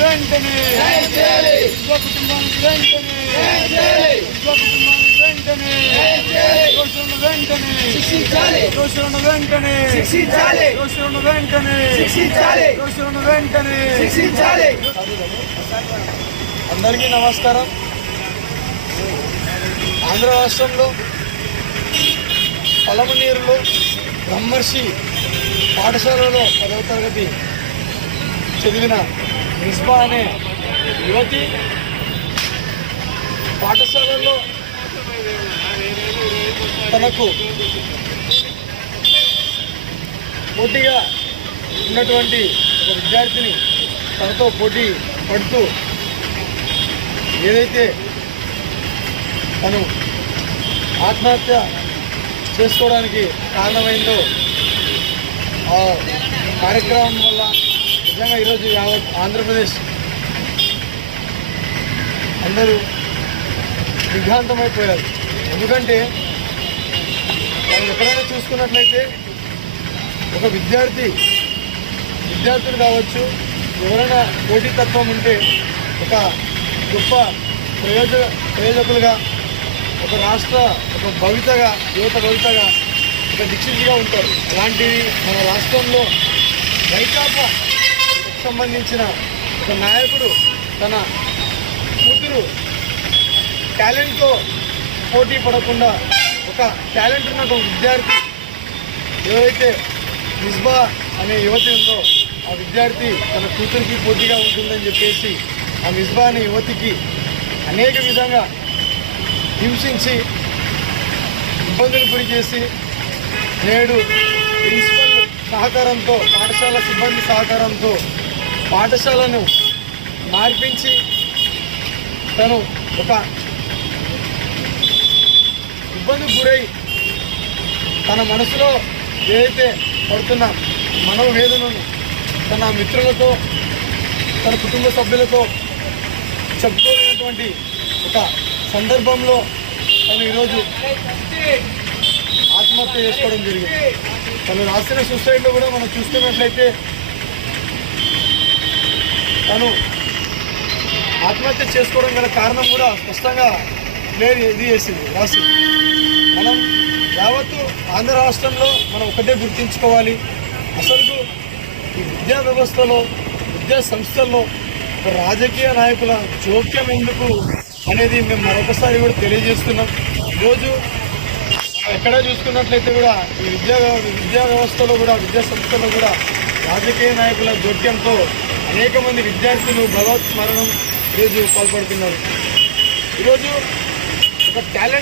వెంటనే విశ్వ కుటుంబానికి వెంటనే విశ్వ కుటుంబానికి వెంటనే దోషులను వెంటనే దోషులను వెంటనే దోషులను వెంటనే దోషులను వెంటనే. అందరికీ నమస్కారం. ఆంధ్ర రాష్ట్రంలో పలమనేరులో బ్రహ్మర్షి పాఠశాలలో 10వ తరగతి చదివిన మిస్బా అనే యువతి పాఠశాలలో తనకు పోటీగా ఉన్నటువంటి ఒక విద్యార్థిని తనతో పోటీ పడుతూ ఏదైతే తను ఆత్మహత్య చేసుకోవడానికి కారణమైందో ఆ కార్యక్రమం వల్ల నిజంగా ఈరోజు యావత్ ఆంధ్రప్రదేశ్ అందరూ దిగ్భ్రాంతమైపోయారు. ఎందుకంటే మనం ఎక్కడైనా చూసుకున్నట్లయితే ఒక విద్యార్థులు కావచ్చు, ఎవరైనా పోటీతత్వం ఉంటే ఒక గొప్ప ప్రయోజకులుగా, ఒక రాష్ట్ర యువత భవితగా, ఒక దిక్సూచిగా ఉంటారు. అలాంటివి మన రాష్ట్రంలో వైకాపా సంబంధించిన ఒక నాయకుడు తన కూతురు టాలెంట్తో పోటీ పడకుండా ఒక టాలెంట్ ఉన్న ఒక విద్యార్థి ఏదైతే మిస్బా అనే యువతి ఉందో ఆ విద్యార్థి తన కూతురికి పోటీగా ఉంటుందని చెప్పేసి ఆ మిస్బా అనే యువతికి అనేక విధంగా హింసించి ఇబ్బందులు గురి చేసి నేడు ప్రిన్సిపల్ సహకారంతో, పాఠశాల సిబ్బంది సహకారంతో పాఠశాలను మార్పించి తను ఒక ఇబ్బందికి గురై తన మనసులో ఏదైతే పడుతున్న మనోవేదనను తన మిత్రులతో, తన కుటుంబ సభ్యులతో చెప్పుకోలేనటువంటి ఒక సందర్భంలో తను ఈరోజు ఆత్మహత్య చేసుకోవడం జరిగింది. తను రాసిన సూసైడ్లో కూడా మనం చూస్తున్నట్లయితే తను ఆత్మహత్య చేసుకోవడం గల కారణం కూడా స్పష్టంగా రాసింది. మనం యావత్తు ఆంధ్ర రాష్ట్రంలో మనం ఒకటే గుర్తించుకోవాలి. అసలు ఈ విద్యా వ్యవస్థలో, విద్యా సంస్థల్లో రాజకీయ నాయకుల జోక్యం ఎందుకు అనేది మేము మరొకసారి కూడా తెలియజేస్తున్నాం. ఈరోజు ఎక్కడ చూసుకున్నట్లయితే కూడా ఈ విద్యా వ్యవస్థలో కూడా, విద్యా సంస్థలో కూడా రాజకీయ నాయకుల జోక్యంతో అనేక మంది విద్యార్థులు భగవత్ స్మరణం ఈరోజు పాల్పడుతున్నారు. ఈరోజు ఒక టాలెంట్